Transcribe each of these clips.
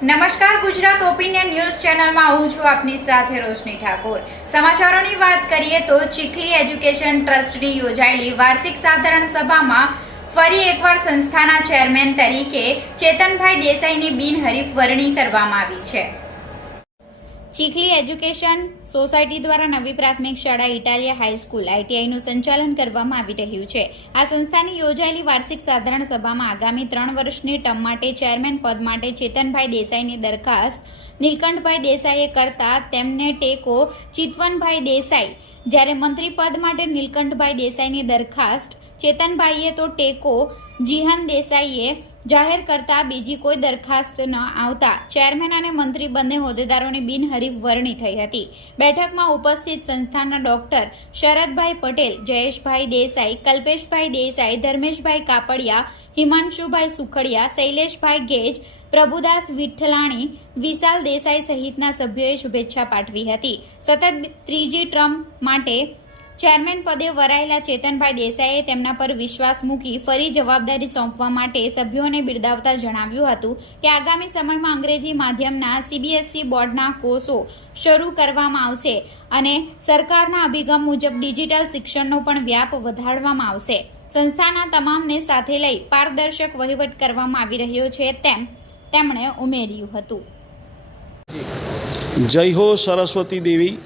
નમસ્કાર, Gujarat opinion news ચેનલમાં હું છું આપની સાથે રોશની ઠાકોર। સમાચારોની વાત કરીએ તો ચીખલી એજ્યુકેશન ટ્રસ્ટની યોજાયેલી વાર્ષિક સાધારણ સભામાં ફરી એકવાર સંસ્થાના ચેરમેન તરીકે ચેતનભાઈ દેસાઈની બિનહરીફ વરણી કરવામાં આવી છે। ચીખલી એજ્યુકેશન સોસાયટી દ્વારા નવી પ્રાથમિક શાળા ઇટાલિયા હાઈસ્કૂલ આઈટીઆઈનું સંચાલન કરવામાં આવી રહ્યું છે। આ સંસ્થાની યોજાયેલી વાર્ષિક સાધારણ સભામાં આગામી 3 વર્ષની ટર્મ માટે ચેરમેન પદ માટે ચેતનભાઈ દેસાઈની દરખાસ્ત નીલકંઠભાઈ દેસાઈએ કરતા તેમને ટેકો ચિતવનભાઈ દેસાઈ, જ્યારે મંત્રી પદ માટે નીલકંઠભાઈ દેસાઈની દરખાસ્ત ચેતનભાઈએ તો ટેકો જીહન દેસાઈએ જાહેર કરતા બીજી કોઈ દરખાસ્ત ન આવતા ચેરમેન અને મંત્રી બંને હોદ્દેદારોની બિનહરીફ વરણી થઈ હતી। બેઠકમાં ઉપસ્થિત સંસ્થાના ડોક્ટર શરદભાઈ પટેલ, જયેશભાઈ દેસાઈ, કલ્પેશભાઈ દેસાઈ, ધર્મેશભાઈ કાપડિયા, હિમાંશુભાઈ સુખડિયા, શૈલેષભાઈ ગેજ, પ્રભુદાસ વિઠ્ઠલાણી, વિશાલ દેસાઈ સહિતના સભ્યોએ શુભેચ્છા પાઠવી હતી। સતત ત્રીજી ટર્મ માટે ચેરમેન પદે વરાયેલા ચેતનભાઈ દેસાઈએ તેમના પર વિશ્વાસ મૂકી ફરી જવાબદારી સોંપવા માટે સભ્યોને બિરદાવતા જણાવ્યું હતું કે આગામી સમયમાં અંગ્રેજી માધ્યમના સીબીએસઈ બોર્ડના કોર્સો શરૂ કરવામાં આવશે અને સરકારના અભિગમ મુજબ ડિજિટલ શિક્ષણનો પણ વ્યાપ વધારવામાં આવશે। સંસ્થાના તમામને સાથે લઈ પારદર્શક વહીવટ કરવામાં આવી રહ્યો છે તેમ તેમણે ઉમેર્યું હતું। જય હો સરસ્વતી દેવી।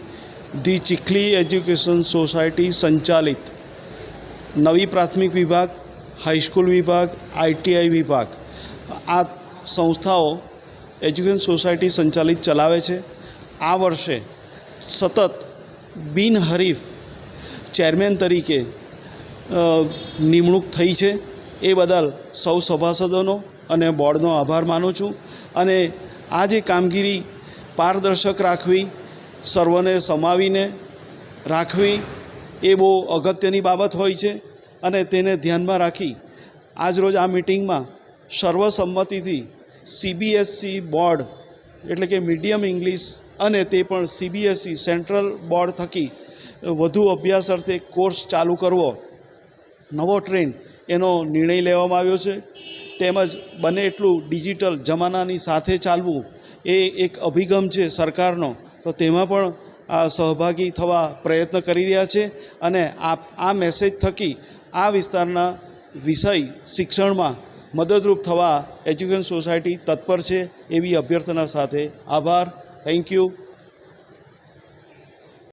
ધી ચીખલી એજ્યુકેશન સોસાયટી સંચાલિત નવી પ્રાથમિક વિભાગ, હાઈસ્કૂલ વિભાગ, આઈટીઆઈ વિભાગ, આ સંસ્થાઓ એજ્યુકેશન સોસાયટી સંચાલિત ચલાવે છે। આ વર્ષે સતત બિનહરીફ ચેરમેન તરીકે નિમણૂક થઈ છે, એ બદલ સૌ સભાસદોનો અને બોર્ડનો આભાર માનું છું। અને આ જે કામગીરી પારદર્શક રાખવી, સર્વને સમાવીને રાખવી એ બહુ અગત્યની બાબત હોય છે અને તેને ધ્યાનમાં રાખી આજરોજ આ મિટિંગમાં સર્વસંમતિથી સીબીએસઈ બોર્ડ એટલે કે મીડિયમ ઇંગ્લિશ અને તે પણ સીબીએસઈ સેન્ટ્રલ બોર્ડ થકી વધુ અભ્યાસ અર્થે કોર્સ ચાલુ કરવો, નવો ટ્રેન્ડ, એનો નિર્ણય લેવામાં આવ્યો છે। તેમજ બને એટલું ડિજિટલ જમાનાની સાથે ચાલવું એ એક અભિગમ છે સરકારનો, તો તેમાં પણ આ સહભાગી થવા પ્રયત્ન કરી રહ્યા છે અને આ મેસેજ થકી આ વિસ્તારના વિષય શિક્ષણમાં મદદરૂપ થવા એજ્યુકેશન સોસાયટી તત્પર છે, એવી અભ્યર્થના સાથે આભાર। Thank you.